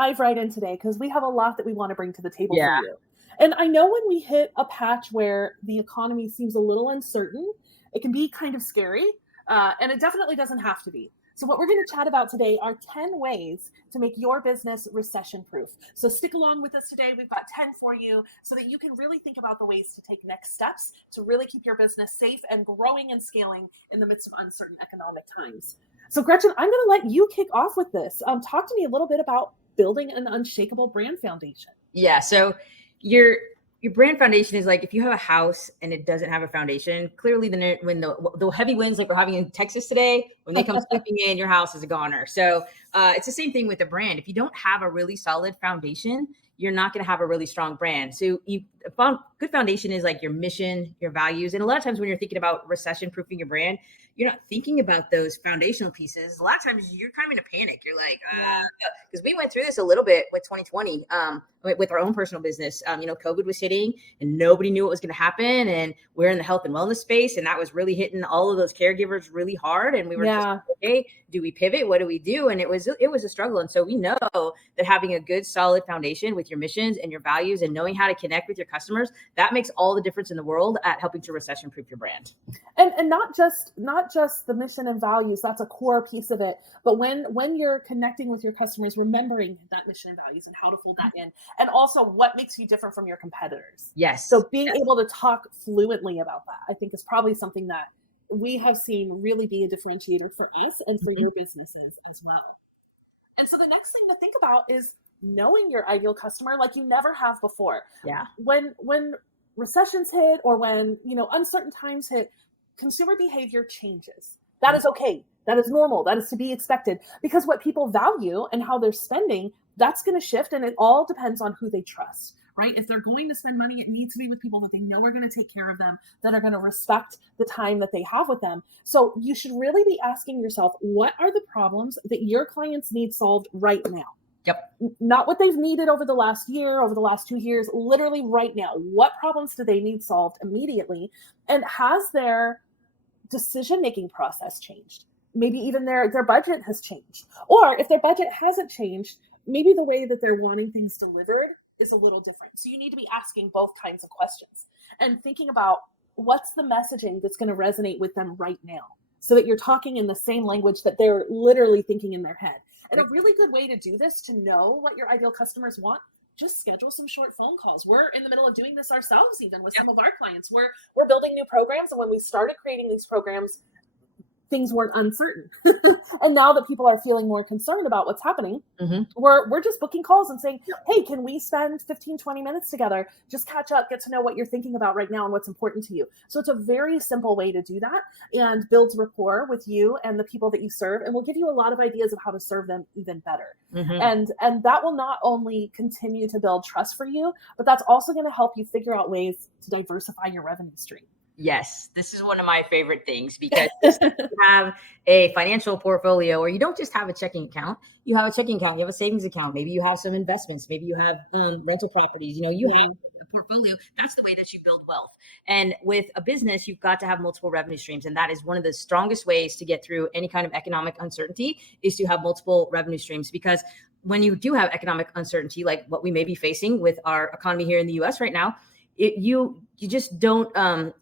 dive right in today because we have a lot that we want to bring to the table for Yeah. you. And I know when we hit a patch where the economy seems a little uncertain, it can be kind of scary, and it definitely doesn't have to be. So what we're going to chat about today are 10 ways to make your business recession-proof. So stick along with us today. We've got 10 for you so that you can really think about the ways to take next steps to really keep your business safe and growing and scaling in the midst of uncertain economic times. So Gretchen, I'm going to let you kick off with this. Talk to me a little bit about building an unshakable brand foundation. Yeah. So your brand foundation is like if you have a house and it doesn't have a foundation, clearly when the heavy winds like we're having in Texas today, when they come sweeping in, your house is a goner. So it's the same thing with a brand. If you don't have a really solid foundation, you're not going to have a really strong brand. So good foundation is like your mission, your values. And a lot of times when you're thinking about recession proofing your brand, you're not thinking about those foundational pieces. A lot of times you're kind of in a panic. You're like, because we went through this a little bit with 2020, with our own personal business. COVID was hitting and nobody knew what was going to happen. And we're in the health and wellness space. And that was really hitting all of those caregivers really hard. And we were just, okay, do we pivot? What do we do? And it was a struggle. And so we know that having a good, solid foundation with your missions and your values and knowing how to connect with your customers, that makes all the difference in the world at helping to recession proof your brand. And not just the mission and values, that's a core piece of it. But when you're connecting with your customers, remembering that mission and values and how to fold that in, and also what makes you different from your competitors. Yes. So being able to talk fluently about that, I think is probably something that we have seen really be a differentiator for us and for your businesses as well. And so the next thing to think about is knowing your ideal customer like you never have before. Yeah. When recessions hit or when, uncertain times hit, consumer behavior changes. That is okay. That is normal. That is to be expected because what people value and how they're spending, that's going to shift. And it all depends on who they trust, right? If they're going to spend money, it needs to be with people that they know are going to take care of them, that are going to respect the time that they have with them. So you should really be asking yourself, what are the problems that your clients need solved right now? Yep. Not what they've needed over the last year, over the last 2 years, literally right now. What problems do they need solved immediately? And has their decision-making process changed? Maybe even their budget has changed. Or if their budget hasn't changed, maybe the way that they're wanting things delivered is a little different. So you need to be asking both kinds of questions and thinking about what's the messaging that's going to resonate with them right now so that you're talking in the same language that they're literally thinking in their head. And a really good way to do this, to know what your ideal customers want, just schedule some short phone calls. We're in the middle of doing this ourselves, even with some of our clients. We're building new programs. And when we started creating these programs, things weren't uncertain. And now that people are feeling more concerned about what's happening, we're just booking calls and saying, hey, can we spend 15, 20 minutes together? Just catch up, get to know what you're thinking about right now and what's important to you. So it's a very simple way to do that and builds rapport with you and the people that you serve. And will give you a lot of ideas of how to serve them even better. And that will not only continue to build trust for you, but that's also going to help you figure out ways to diversify your revenue stream. Yes, this is one of my favorite things because you have a financial portfolio or you don't just have a checking account. You have a checking account, you have a savings account. Maybe you have some investments. Maybe you have rental properties. You have a portfolio. That's the way that you build wealth. And with a business, you've got to have multiple revenue streams. And that is one of the strongest ways to get through any kind of economic uncertainty is to have multiple revenue streams. Because when you do have economic uncertainty, like what we may be facing with our economy here in the US right now, you just don't,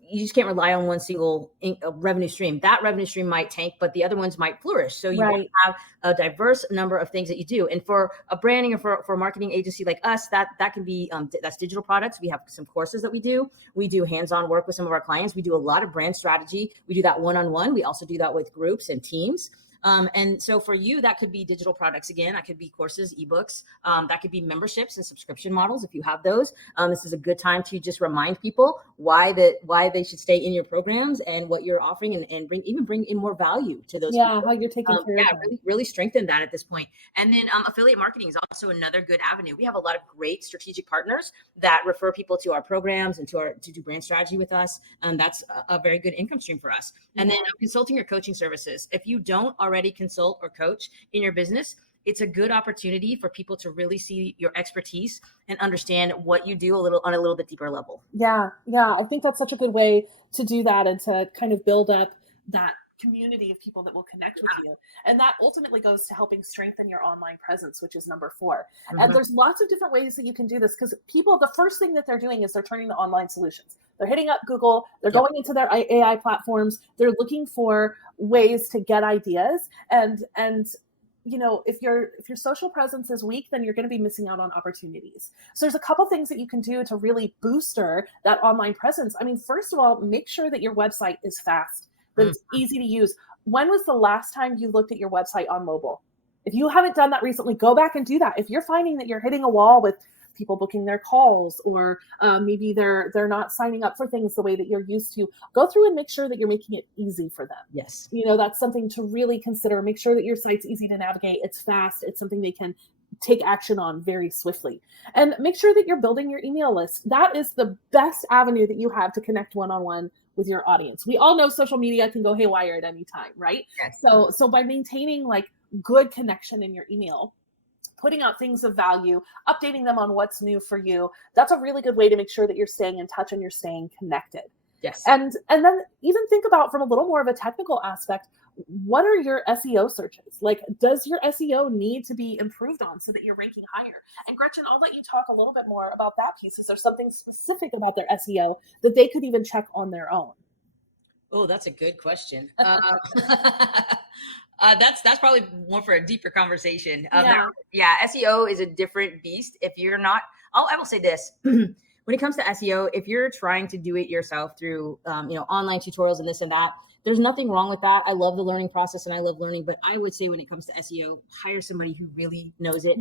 you just can't rely on one single revenue stream. That revenue stream might tank, but the other ones might flourish. So you want to have a diverse number of things that you do. And for a branding or for a marketing agency like us, that can be, that's digital products. We have some courses that we do. We do hands-on work with some of our clients. We do a lot of brand strategy. We do that one-on-one. We also do that with groups and teams. And so for you, that could be digital products. Again, that could be courses, ebooks, that could be memberships and subscription models. If you have those, this is a good time to just remind people why they should stay in your programs and what you're offering and bring in more value to those people. How you're taking care of them. Really strengthen that at this point. And then affiliate marketing is also another good avenue. We have a lot of great strategic partners that refer people to our programs and to do brand strategy with us. That's a very good income stream for us. And then consulting or coaching services. If you don't already consult or coach in your business, it's a good opportunity for people to really see your expertise and understand what you do on a little bit deeper level. Yeah. I think that's such a good way to do that and to kind of build up that community of people that will connect with you. And that ultimately goes to helping strengthen your online presence, which is number 4. And there's lots of different ways that you can do this, because people, the first thing that they're doing is they're turning to online solutions. They're hitting up Google, they're going into their AI platforms, they're looking for ways to get ideas. And if your social presence is weak, then you're going to be missing out on opportunities. So there's a couple things that you can do to really booster that online presence. I mean, first of all, make sure that your website is fast, that it's easy to use. When was the last time you looked at your website on mobile? If you haven't done that recently, go back and do that. If you're finding that you're hitting a wall with people booking their calls, or maybe they're not signing up for things the way that you're used to, go through and make sure that you're making it easy for them. Yes. That's something to really consider. Make sure that your site's easy to navigate. It's fast. It's something they can take action on very swiftly. And make sure that you're building your email list. That is the best avenue that you have to connect one-on-one with your audience. We all know social media can go haywire at any time, right? Yes. So by maintaining like good connection in your email, putting out things of value, updating them on what's new for you, that's a really good way to make sure that you're staying in touch and you're staying connected. Yes. And then even think about, from a little more of a technical aspect, what are your SEO searches? Like, does your SEO need to be improved on so that you're ranking higher? And Gretchen, I'll let you talk a little bit more about that piece. Is there something specific about their SEO that they could even check on their own? Oh, that's a good question. That's probably more for a deeper conversation. SEO is a different beast. If you're not, I will say this. When it comes to SEO, if you're trying to do it yourself through, online tutorials and this and that, there's nothing wrong with that. I love the learning process and I love learning, but I would say when it comes to SEO, hire somebody who really knows it.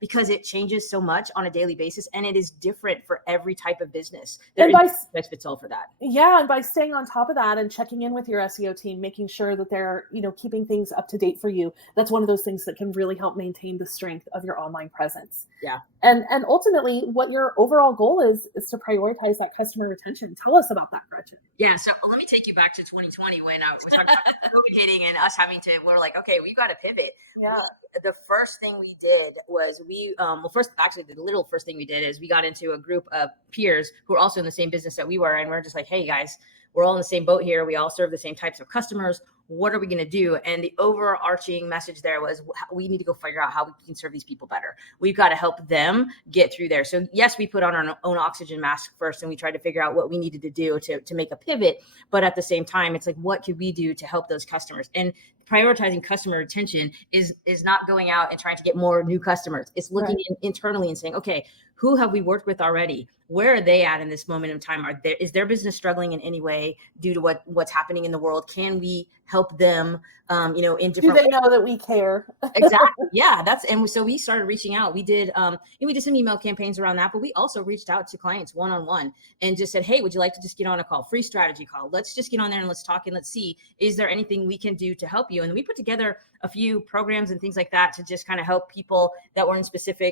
Because it changes so much on a daily basis and it is different for every type of business. There is best fits all for that. Yeah. And by staying on top of that and checking in with your SEO team, making sure that they're, keeping things up to date for you, that's one of those things that can really help maintain the strength of your online presence. Yeah. And ultimately what your overall goal is to prioritize that customer retention. Tell us about that, Gretchen. Yeah. So let me take you back to 2020 when I was talking about COVID hitting and us having to, we're like, okay, we've got to pivot. Yeah. The first thing we did was the first thing we did is we got into a group of peers who were also in the same business that we were. And we're just like, hey guys, we're all in the same boat here. We all serve the same types of customers. What are we going to do? And the overarching message there was we need to go figure out how we can serve these people better. We've got to help them get through there. So yes, we put on our own oxygen mask first and we tried to figure out what we needed to do to make a pivot. But at the same time, it's like, what could we do to help those customers? And prioritizing customer retention is not going out and trying to get more new customers. It's looking internally and saying, okay, who have we worked with already? Where are they at in this moment in time? Is their business struggling in any way due to what's happening in the world? Can we help them, in different Do they know that we care? Exactly. Yeah. So we started reaching out. We did some email campaigns around that, but we also reached out to clients one-on-one and just said, hey, would you like to just get on a call, free strategy call? Let's just get on there and let's talk and let's see, is there anything we can do to help you? And we put together a few programs and things like that to just kind of help people that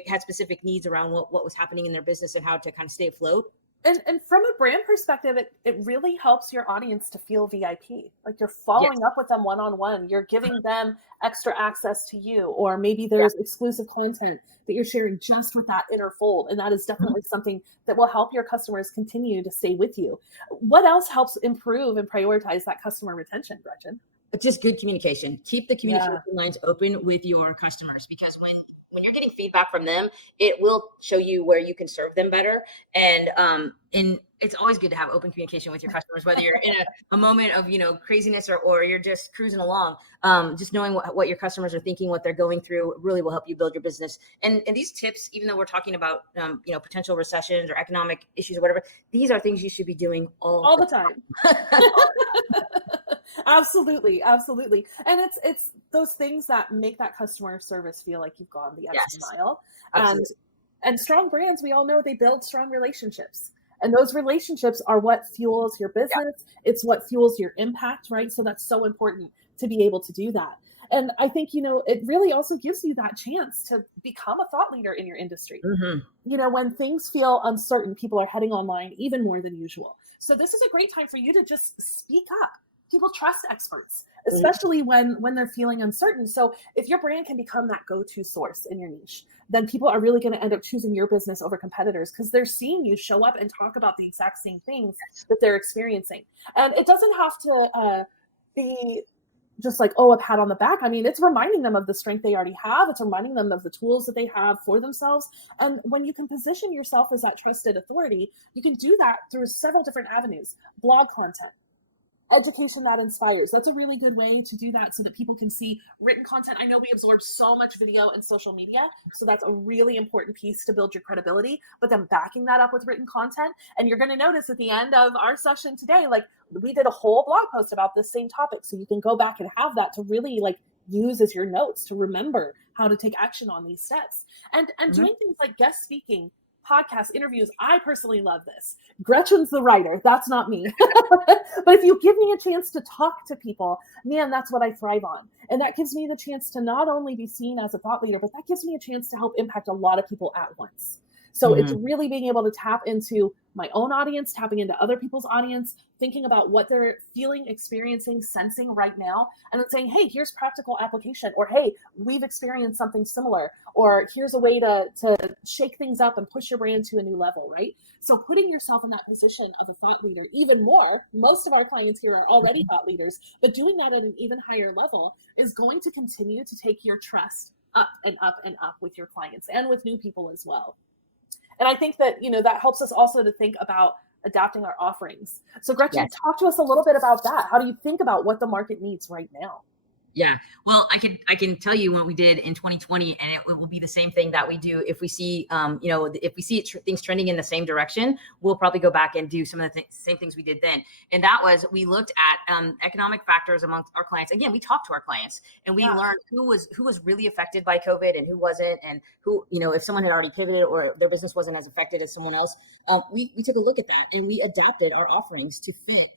had specific needs around what was happening in their business and how to kind of stay afloat. And from a brand perspective, it really helps your audience to feel VIP. Like you're following up with them one-on-one. You're giving them extra access to you, or maybe there's exclusive content that you're sharing just with that inner fold. And that is definitely something that will help your customers continue to stay with you. What else helps improve and prioritize that customer retention, Gretchen? Just good communication. Keep the communication lines open with your customers, because when you're getting feedback from them, it will show you where you can serve them better. And it's always good to have open communication with your customers, whether you're in a moment of, craziness or you're just cruising along. Just knowing what your customers are thinking, what they're going through really will help you build your business. And these tips, even though we're talking about, potential recessions or economic issues or whatever, these are things you should be doing all the time. Absolutely. And it's those things that make that customer service feel like you've gone the extra mile. And strong brands, we all know they build strong relationships. And those relationships are what fuels your business. It's what fuels your impact, right? So that's so important to be able to do that. And I think, it really also gives you that chance to become a thought leader in your industry. Mm-hmm. When things feel uncertain, people are heading online even more than usual. So this is a great time for you to just speak up. People trust experts, especially when they're feeling uncertain. So if your brand can become that go-to source in your niche, then people are really going to end up choosing your business over competitors because they're seeing you show up and talk about the exact same things that they're experiencing. And it doesn't have to be just like, oh, a pat on the back. I mean, it's reminding them of the strength they already have. It's reminding them of the tools that they have for themselves. And when you can position yourself as that trusted authority, you can do that through several different avenues. Blog content, education that inspires. That's a really good way to do that so that people can see written content. I know we absorb so much video and social media, so that's a really important piece to build your credibility, but then backing that up with written content. And you're going to notice at the end of our session today, like we did a whole blog post about this same topic. So you can go back and have that to really like use as your notes to remember how to take action on these steps. And doing things like guest speaking, podcast interviews. I personally love this. Gretchen's the writer. That's not me. But if you give me a chance to talk to people, man, that's what I thrive on. And that gives me the chance to not only be seen as a thought leader, but that gives me a chance to help impact a lot of people at once. So it's really being able to tap into my own audience, tapping into other people's audience, thinking about what they're feeling, experiencing, sensing right now, and then saying, hey, here's practical application, or hey, we've experienced something similar, or here's a way to shake things up and push your brand to a new level, right? So putting yourself in that position of a thought leader even more, most of our clients here are already thought leaders, but doing that at an even higher level is going to continue to take your trust up and up and up with your clients and with new people as well. And I think that, that helps us also to think about adapting our offerings. So Gretchen, talk to us a little bit about that. How do you think about what the market needs right now? Yeah. Well, I can tell you what we did in 2020, and it will be the same thing that we do if we see, if we see things trending in the same direction, we'll probably go back and do some of the same things we did then. And that was, we looked at economic factors amongst our clients. Again, we talked to our clients and we learned who was really affected by COVID and who wasn't, and who, if someone had already pivoted or their business wasn't as affected as someone else. We took a look at that and we adapted our offerings to fit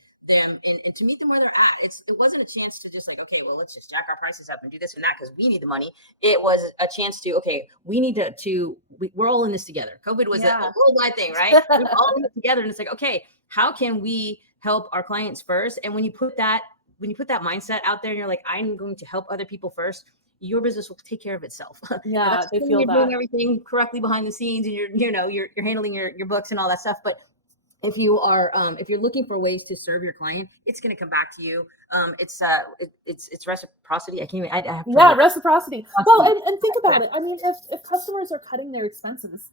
them and to meet them where they're at. It wasn't a chance to just like, okay, well, let's just jack our prices up and do this and that because we need the money. It was a chance to, okay, we need we're all in this together. COVID was a worldwide thing, right? We're all in it together. And it's like, okay, how can we help our clients first? And when you put that mindset out there and you're like, I'm going to help other people first, your business will take care of itself. Yeah, they feel you're that. doing everything correctly behind the scenes and you're handling your books and all that stuff. But if you are, if you're looking for ways to serve your client, it's going to come back to you. It's reciprocity. I can't even, I have to reciprocity. Well, and think about it. I mean, if customers are cutting their expenses,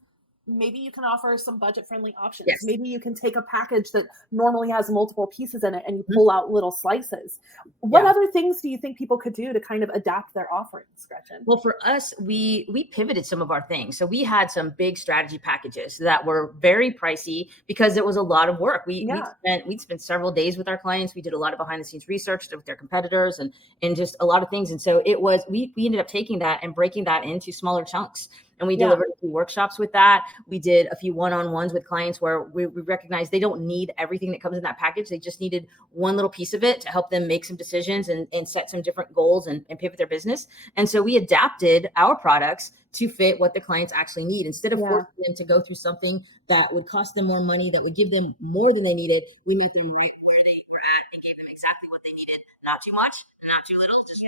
maybe you can offer some budget-friendly options. Yes. Maybe you can take a package that normally has multiple pieces in it and you pull out little slices. What other things do you think people could do to kind of adapt their offerings, Gretchen? Well, for us, we pivoted some of our things. So we had some big strategy packages that were very pricey because it was a lot of work. We'd spent several days with our clients. We did a lot of behind-the-scenes research with their competitors and just a lot of things. And so it was, we ended up taking that and breaking that into smaller chunks. And we delivered a few workshops with that. We did a few one-on-ones with clients where we recognized they don't need everything that comes in that package. They just needed one little piece of it to help them make some decisions and set some different goals and pivot their business. And so we adapted our products to fit what the clients actually need. Instead of forcing them to go through something that would cost them more money, that would give them more than they needed, we met them right where they were at and gave them exactly what they needed. Not too much, not too little, just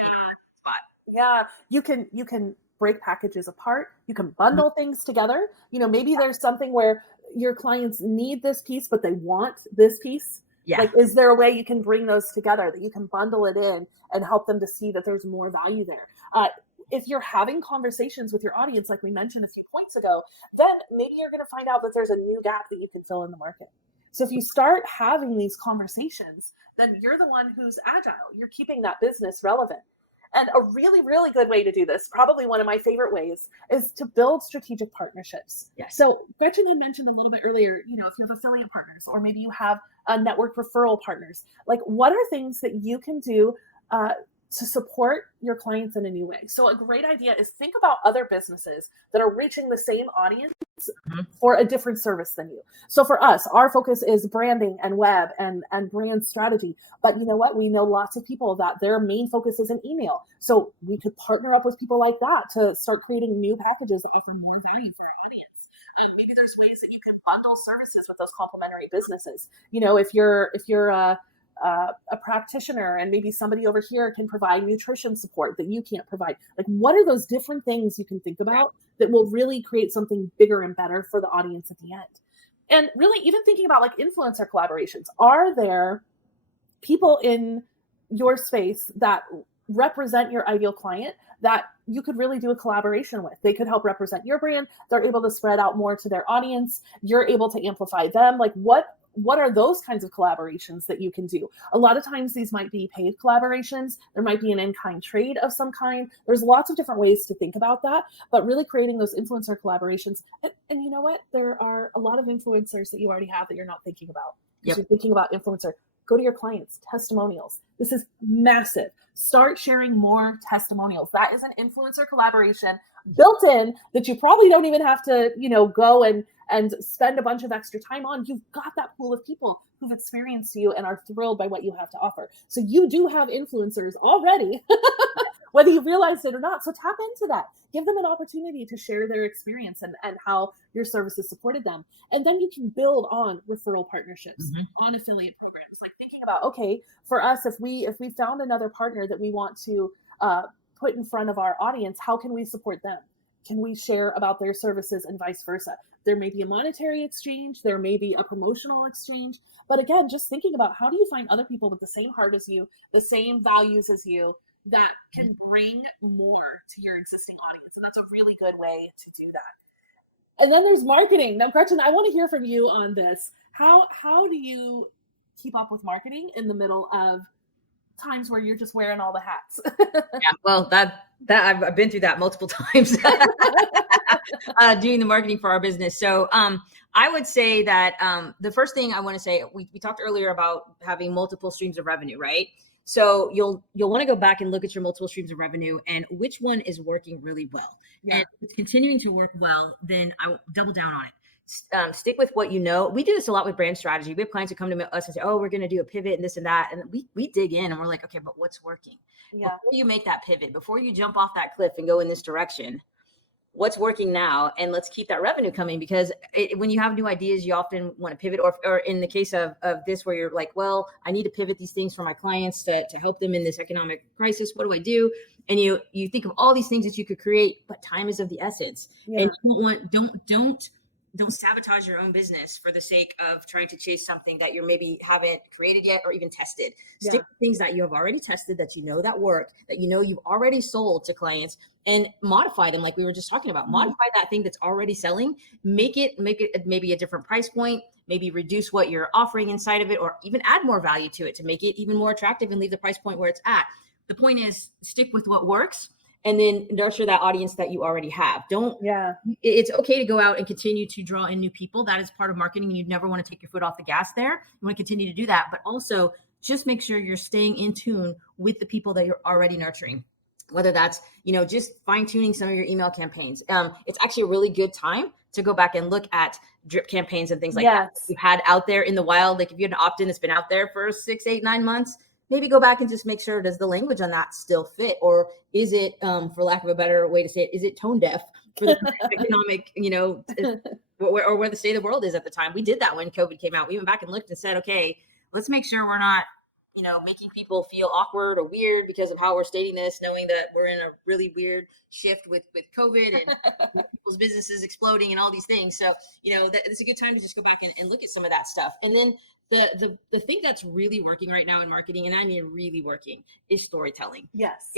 spot. Yeah, you can break packages apart. You can bundle things together. Maybe there's something where your clients need this piece, but they want this piece. Yeah. Like, is there a way you can bring those together, that you can bundle it in and help them to see that there's more value there? If you're having conversations with your audience, like we mentioned a few points ago, then maybe you're going to find out that there's a new gap that you can fill in the market. So if you start having these conversations, then you're the one who's agile. You're keeping that business relevant. And a really, really good way to do this, probably one of my favorite ways, is to build strategic partnerships. Yes. So Gretchen had mentioned a little bit earlier, if you have affiliate partners or maybe you have network referral partners, like what are things that you can do to support your clients in a new way? So a great idea is think about other businesses that are reaching the same audience for a different service than you. So for us, our focus is branding and web and brand strategy. But you know what? We know lots of people that their main focus is in email. So we could partner up with people like that to start creating new packages that offer more value for our audience. Maybe there's ways that you can bundle services with those complementary businesses. If you're a practitioner and maybe somebody over here can provide nutrition support that you can't provide. Like, what are those different things you can think about that will really create something bigger and better for the audience at the end? And really even thinking about like influencer collaborations. Are there people in your space that represent your ideal client that you could really do a collaboration with. They could help represent your brand. They're able to spread out more to their audience. You're able to amplify them. Like what are those kinds of collaborations that you can do? A lot of times these might be paid collaborations. There might be an in-kind trade of some kind. There's lots of different ways to think about that, but really creating those influencer collaborations. And you know what? There are a lot of influencers that you already have that you're not thinking about. Because you're thinking about influencer. Go to your clients, testimonials. This is massive. Start sharing more testimonials. That is an influencer collaboration built in that you probably don't even have to, go and spend a bunch of extra time on. You've got that pool of people who've experienced you and are thrilled by what you have to offer. So you do have influencers already, whether you realized it or not. So tap into that. Give them an opportunity to share their experience and how your services supported them. And then you can build on referral partnerships, on affiliate programs. Like thinking about, okay, for us, if we found another partner that we want to put in front of our audience, how can we support them? Can we share about their services and vice versa? There may be a monetary exchange, there may be a promotional exchange, but again, just thinking about how do you find other people with the same heart as you, the same values as you, that can bring more to your existing audience. And that's a really good way to do that. And then there's marketing. Now, Gretchen, I want to hear from you on this. How do you keep up with marketing in the middle of times where you're just wearing all the hats? Yeah, well, that I've been through that multiple times doing the marketing for our business. So I would say that the first thing I want to say, we talked earlier about having multiple streams of revenue, right? So you'll want to go back and look at your multiple streams of revenue and which one is working really well. Yeah. And if it's continuing to work well, then I will double down on it. Stick with what you know. We do this a lot with brand strategy. We have clients who come to us and say, oh, we're going to do a pivot and this and that. And we dig in and we're like, okay, but what's working? Yeah. Before you make that pivot, before you jump off that cliff and go in this direction, what's working now? And let's keep that revenue coming, because when you have new ideas, you often want to pivot, or in the case of this, where you're like, well, I need to pivot these things for my clients to help them in this economic crisis. What do I do? And you think of all these things that you could create, but time is of the essence. Yeah. And you don't sabotage your own business for the sake of trying to chase something that you maybe haven't created yet or even tested. Yeah. Stick with things that you have already tested, that you know that work, that you know you've already sold to clients, and modify them like we were just talking about. Modify that thing that's already selling, make it maybe a different price point, maybe reduce what you're offering inside of it, or even add more value to it to make it even more attractive and leave the price point where it's at. The point is, stick with what works, and then nurture that audience that you already have. It's okay to go out and continue to draw in new people. That is part of marketing, and you'd never want to take your foot off the gas there. You want to continue to do that, but also just make sure you're staying in tune with the people that you're already nurturing. Whether that's, just fine tuning some of your email campaigns. It's actually a really good time to go back and look at drip campaigns and things like that you've had out there in the wild. Like if you had an opt-in that's been out there for 6, 8, 9 months, maybe go back and just make sure, does the language on that still fit? Or is it, for lack of a better way to say it, is it tone deaf for the economic, or where the state of the world is at the time? We did that when COVID came out. We went back and looked and said, okay, let's make sure we're not, making people feel awkward or weird because of how we're stating this, knowing that we're in a really weird shift with COVID and people's businesses exploding and all these things. So, it's a good time to just go back and look at some of that stuff. And then the thing that's really working right now in marketing, and I mean really working, is storytelling. Yes.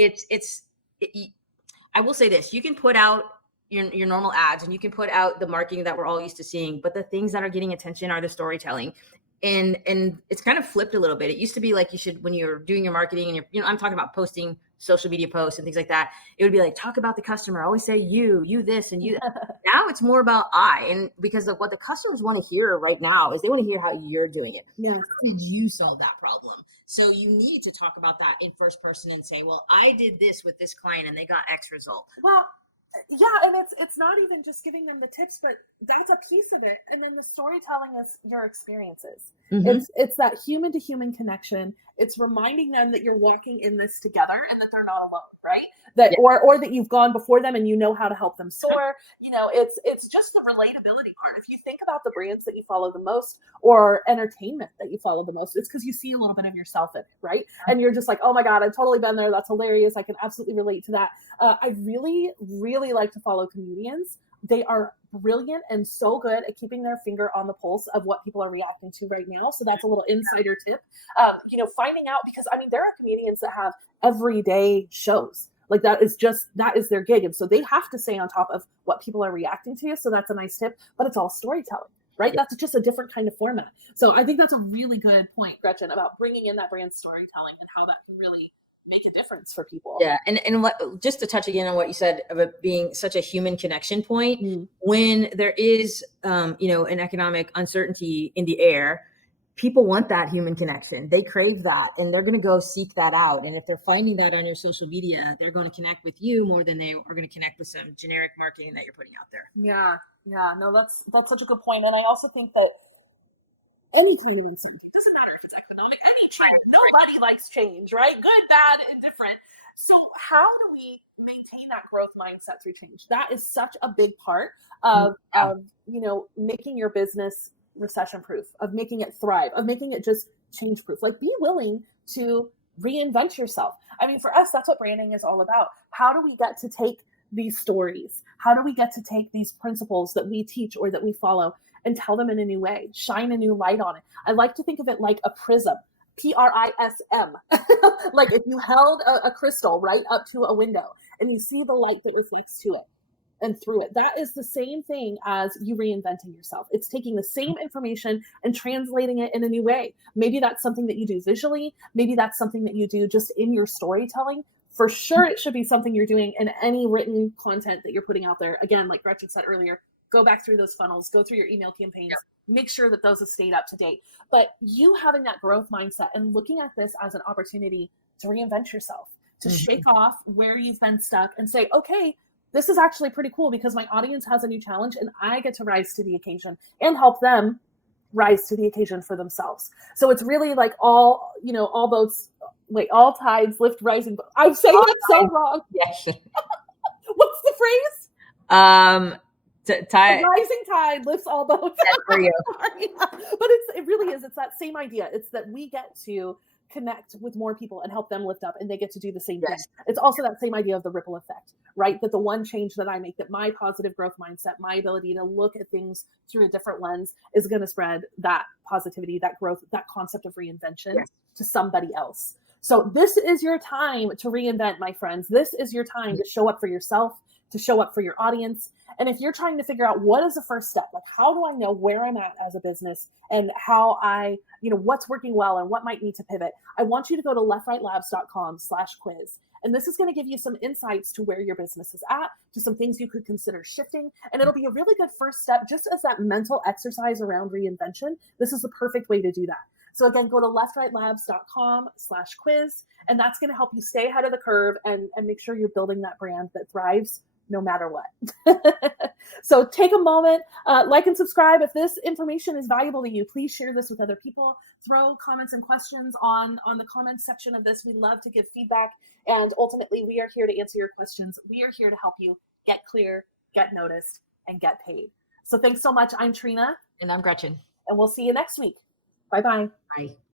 I will say this, you can put out your normal ads and you can put out the marketing that we're all used to seeing, but the things that are getting attention are the storytelling. And it's kind of flipped a little bit. It used to be like you should, when you're doing your marketing and I'm talking about posting social media posts and things like that, it would be like, talk about the customer, always say you this and you. Now it's more about I, and because of what the customers want to hear right now is they want to hear how you're doing it. Yeah. How did you solve that problem? So you need to talk about that in first person and say, well, I did this with this client and they got X result. Well, yeah, and it's not even just giving them the tips, but that's a piece of it. And then the storytelling is your experiences. It's that human to human connection. It's reminding them that you're walking in this together and that they're not alone, right? That or that you've gone before them and you know how to help them soar. It's just the relatability part. If you think about the brands that you follow the most or entertainment that you follow the most, it's because you see a little bit of yourself in it, right? And you're just like, oh my God, I've totally been there. That's hilarious. I can absolutely relate to that. I really, really like to follow comedians. They are brilliant and so good at keeping their finger on the pulse of what people are reacting to right now. So that's a little insider tip. Finding out, because I mean, there are comedians that have everyday shows. Like that is their gig. And so they have to stay on top of what people are reacting to. So that's a nice tip, but it's all storytelling, right? That's just a different kind of format. So I think that's a really good point, Gretchen, about bringing in that brand storytelling and how that can really make a difference for people. Yeah. And what, just to touch again on what you said about being such a human connection point, when there is, an economic uncertainty in the air, people want that human connection. They crave that, and they're going to go seek that out. And if they're finding that on your social media, they're going to connect with you more than they are going to connect with some generic marketing that you're putting out there. Yeah. No, that's such a good point. And I also think that any kind of uncertainty, it doesn't matter if it's economic, any change, nobody likes change, right? Good, bad, indifferent. So how do we maintain that growth mindset through change? That is such a big part of making your business recession-proof, of making it thrive, of making it just change-proof. Like, be willing to reinvent yourself. I mean, for us, that's what branding is all about. How do we get to take these stories? How do we get to take these principles that we teach or that we follow and tell them in a new way, shine a new light on it? I like to think of it like a prism, Prism. Like if you held a crystal right up to a window and you see the light that reflects to it and through it. That is the same thing as you reinventing yourself. It's taking the same information and translating it in a new way. Maybe that's something that you do visually. Maybe that's something that you do just in your storytelling. For sure, it should be something you're doing in any written content that you're putting out there. Again, like Gretchen said earlier, go back through those funnels, go through your email campaigns, make sure that those have stayed up to date. But you having that growth mindset and looking at this as an opportunity to reinvent yourself, to shake off where you've been stuck and say, okay, this is actually pretty cool because my audience has a new challenge and I get to rise to the occasion and help them rise to the occasion for themselves. So it's really like all tides lift rising. I'm saying that so wrong. Yes. What's the phrase? Tide. Rising tide lifts all boats. That's for you. But it really is. It's that same idea. It's that we get to connect with more people and help them lift up, and they get to do the same thing. It's also that same idea of the ripple effect, right? That the one change that I make, that my positive growth mindset, my ability to look at things through a different lens is going to spread that positivity, that growth, that concept of reinvention to somebody else. So this is your time to reinvent, my friends. This is your time to show up for yourself, to show up for your audience. And if you're trying to figure out what is the first step, like how do I know where I'm at as a business and how I, what's working well and what might need to pivot, I want you to go to leftrightlabs.com/quiz. And this is going to give you some insights to where your business is at, to some things you could consider shifting. And it'll be a really good first step, just as that mental exercise around reinvention. This is the perfect way to do that. So again, go to leftrightlabs.com/quiz, and that's going to help you stay ahead of the curve and make sure you're building that brand that thrives no matter what. So take a moment, like and subscribe. If this information is valuable to you, please share this with other people. Throw comments and questions on the comments section of this. We love to give feedback. And ultimately, we are here to answer your questions. We are here to help you get clear, get noticed, and get paid. So thanks so much. I'm Trina. And I'm Gretchen. And we'll see you next week. Bye-bye. Bye.